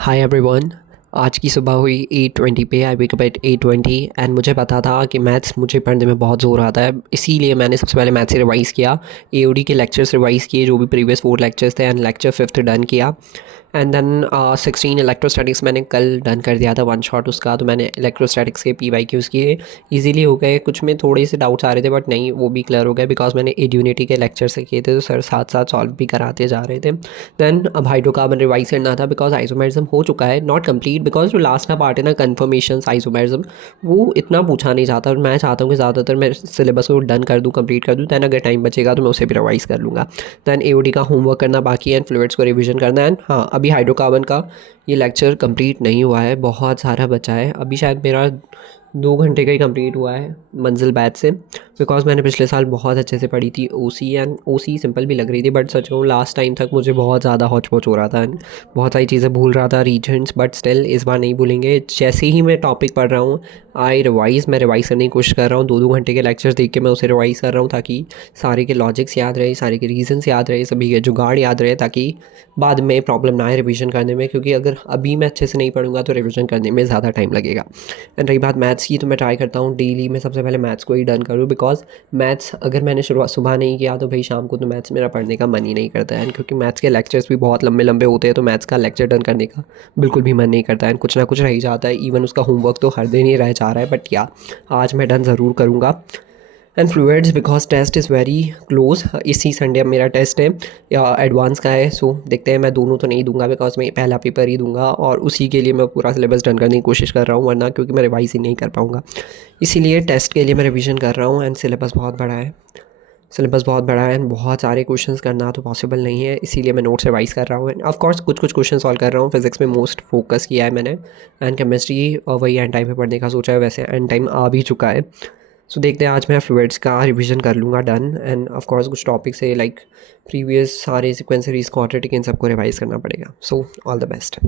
Hi everyone. आज की सुबह हुई 8:20 पे। आई वेक अप एट 8:20 एंड मुझे पता था कि मैथ्स मुझे पढ़ने में बहुत ज़ोर आता है, इसीलिए मैंने सबसे पहले मैथ्स से रिवाइज़ किया। एओडी के लेक्चर्स रिवाइज़ किए, जो भी प्रीवियस 4 लेक्चर्स थे, एंड लेक्चर 5th डन किया। एंड देन 16 इलेक्ट्रोस्टैटिक्स मैंने कल डन कर दिया था, वन शॉट उसका। तो मैंने इलेक्ट्रोस्टैटिक्स के PYQs किए, इजीली हो गए। कुछ में थोड़े से डाउट्स आ रहे थे बट नहीं, वो भी क्लियर हो गए बिकॉज मैंने एड्यूनिटी के लेक्चर से किए थे, तो सर साथ साथ सॉल्व भी कराते जा रहे थे। देन अब हाइड्रोकार्बन रिवाइज करना था बिकॉज आइसोमेरिज्म हो चुका है, नॉट कंप्लीट, बिकॉज जो लास्ट का पार्ट है ना, कन्फर्मेशन आइसोमेरिज्म, वो इतना पूछा नहीं जाता। और मैं चाहता हूँ कि ज़्यादातर मैं सिलेबस को डन कर दूँ, कंप्लीट कर दूँ। दैन अगर टाइम बचेगा तो मैं उसे भी रिवाइज कर लूँगा। दैन एओडी का होमवर्क करना बाकी है, एंड फ्लूइड्स को रिविजन करना है। एंड हाँ, अभी हाइड्रोकार्बन का ये लेक्चर कंप्लीट नहीं हुआ है, बहुत सारा बचा है। अभी शायद मेरा 2 घंटे का ही कंप्लीट हुआ है मंजिल बैच से, बिकॉज मैंने पिछले साल बहुत अच्छे से पढ़ी थी ओसी, एंड ओसी सिंपल भी लग रही थी। बट सच कहूँ, लास्ट टाइम तक मुझे बहुत ज़्यादा हौच पौच हो रहा था, एंड बहुत सारी चीज़ें भूल रहा था, रीजन्स। बट स्टिल इस बार नहीं भूलेंगे। जैसे ही मैं टॉपिक पढ़ रहा हूँ, मैं रिवाइज़ करने की कोशिश कर रहा हूँ। 2-2 घंटे के लेक्चर्स देख के मैं उसे रिवाइज़ कर रहा हूँ, ताकि सारे के लॉजिक्स याद रहे, सारे के रीजन्स याद रहे, सभी के जुगाड़ याद रहे, ताकि बाद में प्रॉब्लम ना आए रिवीजन करने में। क्योंकि अगर अभी मैं अच्छे से नहीं पढ़ूंगा तो रिवीजन करने में ज़्यादा टाइम लगेगा। एंड रही बात मैथ्स की, तो मैं ट्राई करता हूँ डेली मैं सबसे पहले मैथ्स को ही डन करूँ, बिकॉज मैथ्स अगर मैंने शुरुआत सुबह नहीं किया तो भाई शाम को तो मैथ्स मेरा पढ़ने का मन ही नहीं करता है। क्योंकि मैथ्स के लेक्चर्स भी बहुत लंबे लंबे होते हैं, तो मैथ्स का लेक्चर डन करने का बिल्कुल भी मन नहीं करता है, कुछ ना कुछ रह ही जाता है। इवन उसका होमवर्क तो हर दिन ही रह जा रहा है, बट या आज मैं डन ज़रूर करूँगा। And fluids because test is very close. इसी संडे अब मेरा टेस्ट है, या एडवांस का है। सो देखते हैं, मैं दोनों तो नहीं दूंगा बिकॉज मैं पहला पेपर ही दूंगा, और उसी के लिए मैं पूरा सिलेबस डन करने की कोशिश कर रहा हूँ, वरना क्योंकि मैं रिवाइज ही नहीं कर पाऊँगा। इसीलिए टेस्ट के लिए मैं रिवीजन कर रहा हूँ। एंड सिलेबस बहुत बड़ा है एंड बहुत सारे क्वेश्चंस करना तो पॉसिबल नहीं है, इसीलिए मैं नोट्स रिवाइज कर रहा हूँ। एंड ऑफ कोर्स कुछ कुछ क्वेश्चन सॉल्व कर रहा हूँ। फिजिक्स में मोस्ट फोकस किया है मैंने, एंड केमिस्ट्री वही एंड टाइम पे पढ़ने का सोचा है। वैसे एंड टाइम आ भी चुका है। सो देखते हैं, आज मैं फ्लूइड्स का रिवीजन कर लूँगा डन। एंड ऑफ कोर्स कुछ टॉपिक्स है लाइक प्रीवियस सारे सिक्वेंसरीज, क्वाड्रेटिक, इन सबको रिवाइज करना पड़ेगा। So all the best.